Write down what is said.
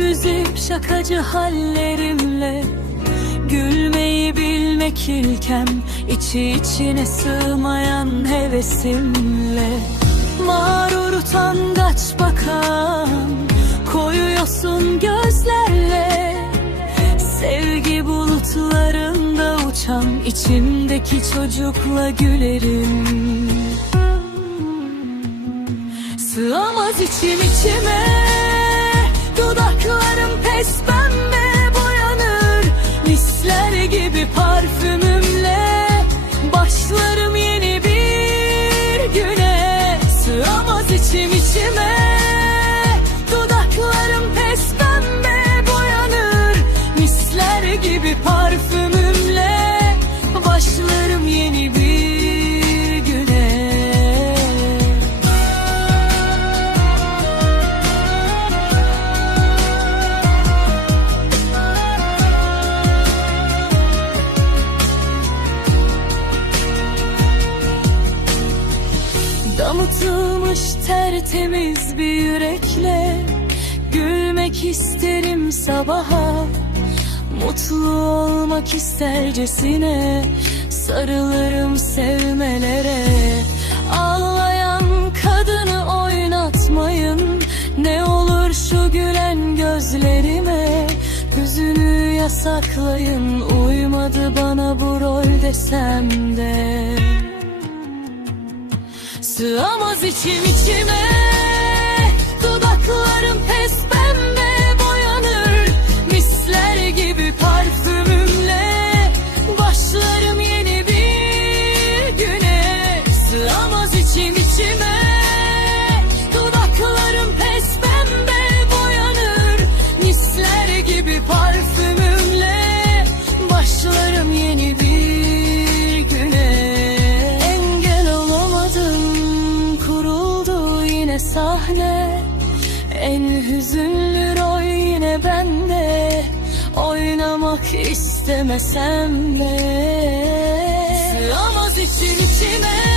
üzüp şakacı hallerimle. Gülmeyi bilmek ilkem içi içine sığmayan hevesimle. Mağrur utangaç bakan Koyuyorsun gözlerle. Sevgi bulutlarında uçan içimdeki çocukla gülerim. Sığamaz içim içime pes pembe boyanır Misler gibi parfümümle. Başlarım yeni bir güne Sığamaz içim içime Damıtılmış tertemiz bir yürekle Gülmek isterim sabaha. Mutlu olmak istercesine Sarılırım sevmelere. Ağlayan kadını oynatmayın Ne olur şu gülen gözlerime. Hüzünü yasaklayın Uymadı bana bu rol desem de Sığamaz içim içime En hüzünlü rol yine bende. Oynamak istemesem de. Sığamaz içim içime